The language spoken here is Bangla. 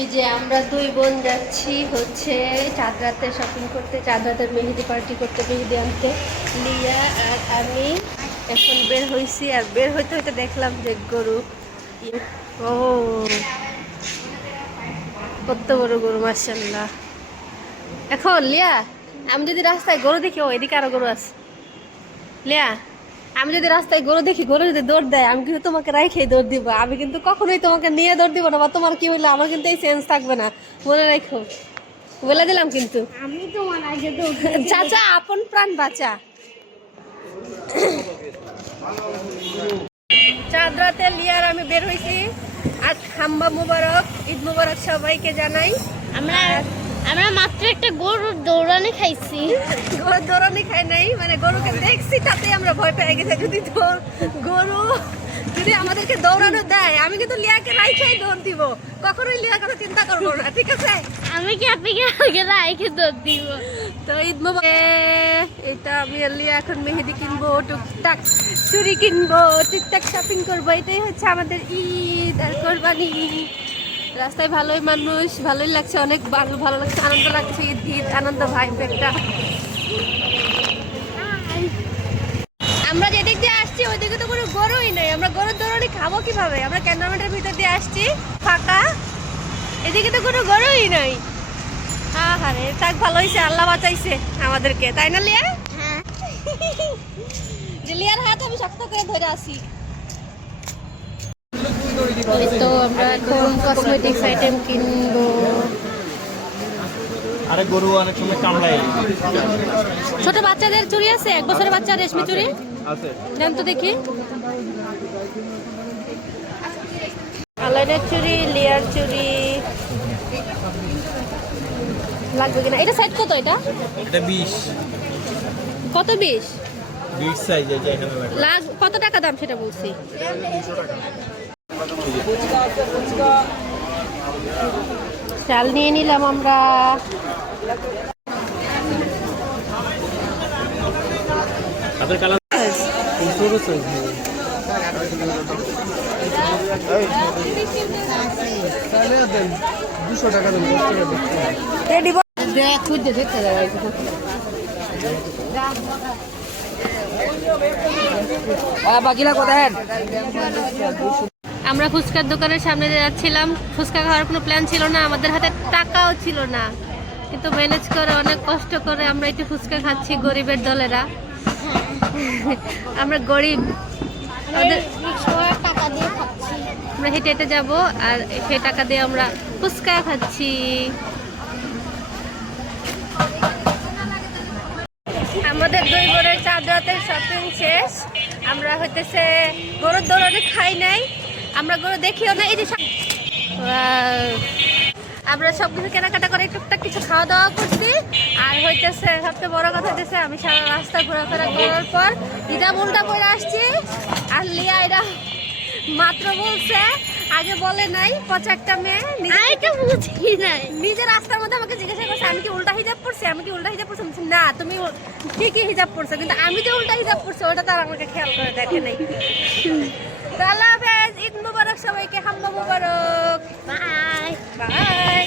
এই যে আমরা দুই বোন যাচ্ছি হচ্ছে চাঁদরাতে শপিং করতে, চাঁদরাতের মেহেদি পার্টি করতে, মেহেদি আনতে। লিয়া আর আমি এখন বের হয়েছি, আর বের হইতে হইতে দেখলাম যে গরু। ও কত বড় গরু, মাশাআল্লাহ। এখন লিয়া আমি যদি রাস্তায় গরু দেখি, ও এদিকে আরো গরু আছে। লিয়া আমি যদি রাস্তায় গরু দেখি, গরু যদি দৌড় দেয়, আমি কিন্তু তোমাকে রাইখেই দৌড় দিব। আমি কিন্তু কখনোই তোমাকে নিয়ে দৌড় দিব না, বা তোমার কি হইলো আমার কিন্তু এই সেন্স থাকবে না, মনে রাখো। বলে দিলাম কিন্তু। আমি তোমার আগে তো চাচা আপন প্রাণ বাঁচা। চাঁদরাতে লিয়ার আমি বের হয়েছি। আর হাম্বা মুবারক, ঈদ মুবারক সবাইকে জানাই। আমরা আমরা মাত্র একটা গরুর দৌড়ানি খাইছি। গরু দৌড়ানি খাই নাই, মানে গরুকে দেখছি তাতে আমরা ভয় পেয়ে গেছি। যদি গরু যদি আমাদেরকে দৌড়ানো দেয়, আমি কিন্তু লিয়াকে রাইখাই দৌড় দিব, কখনোই লিয়ার কথা চিন্তা করবো না, ঠিক আছে? আমি কি আপনাকে আগে রাইখে দৌড় দিব? তো ঈদ মুবারক। এটা আমি আর লিয়া এখন মেহেদি কিনবো, টুকটাক চুড়ি কিনবো, টুকটাক শপিং করবো। এটাই হচ্ছে আমাদের ঈদ আর কোরবানি। রাস্তায় ভালোই মানুষ, ভালোই লাগছে, অনেক ভালো ভালো লাগছে, আনন্দ লাগছে। ঈদ ঈদ আনন্দ ভাইব একটা। আমরা যেদিক দিয়ে আসছি ওইদিকে তো কোনো গরুই নেই, আমরা গরুর দৌড়ানি খাবো কিভাবে? আমরা ক্যান্টনমেন্টের ভিতর দিয়ে আসছি, ফাঁকা, এদিকে তো কোনো গরুই নাই। হ্যাঁ হ্যাঁ রে, থাক, ভালো হয়েছে, আল্লাহ বাঁচাইছে আমাদেরকে, তাই না লিয়া? হ্যাঁ। যে লিয়ার হাত আমি শক্ত করে ধরে আসি। তো আমরা এখন কসমেটিক্স আইটেম কিনবো। আরে গরু অনেক সময় কামড়ায়। ছোট বাচ্চাদের চুড়ি আছে, 1 বছরের বাচ্চা রেশমি চুড়ি আছে, দেন তো দেখি। আলাইনের চুড়ি, লিয়ার চুড়ি লাগবে কিনা? এটা সাইজ কত? এটা এটা 20 কত? 20 সাইজ আছে এখানে লাগে। কত টাকা দাম সেটা বলছি। চাল নিয়ে নিলাম আমরা। আপনার কালার ছোট সাইজ তাহলে দেন 200 টাকা দেন, 10 টাকা দিচ্ছি। এই দিব দেখ খুঁজে দেখতে যাবে। বাকিলা কোথায়? আমরা ফুচকার দোকানের সামনে যাচ্ছিলাম, ফুচকা খাওয়ার কোনো প্ল্যান ছিল না, আমাদের হাতে টাকাও ছিল না, কিন্তু ম্যানেজ করে অনেক কষ্ট করে আমরা একটু ফুচকা খাচ্ছি, গরিবের দলেরা। আমরা গরিব, আমাদের টাকা দিয়ে খাচ্ছি। আমরা হেঁটে হেঁটে যাবো, আর সেই টাকা দিয়ে আমরা ফুচকা খাচ্ছি। আমাদের দুই বোনের চাঁদরাতের শপিং শেষ। আমরা হইতেছে গরুর দৌড়ানি খাই নাই, আমরা গরু দেখিও না। এই যে আমরা সব কিছু কেনাকাটা করে টুকটাক কিছু খাওয়া দাওয়া করছি। আর হইতেছে সবচেয়ে বড় কথা হইতেছে, আমি সারা রাস্তা ঘোরাফেরা করার পর ইটা উল্টা পরে আসছি। আর লিয়া এটা মাত্র বলছে, আগে বলে নাই, পচা একটা মেয়ে বুঝি নাই। নিজের রাস্তার মধ্যে আমাকে জিজ্ঞাসা করছে আমি কি উল্টা হিজাব পড়ছি, আমি কি উল্টা হিজাব পড়ছি। না, তুমি ঠিকই হিজাব পড়ছো, কিন্তু আমি যে উল্টা হিজাব পড়ছি ওটা তো আর আমাকে খেয়াল করে দেখে নাই। আল্লাহ হাফেজ, ঈদ মুবারক সবাইকে, হাম্মা মুবারক, বাই বাই।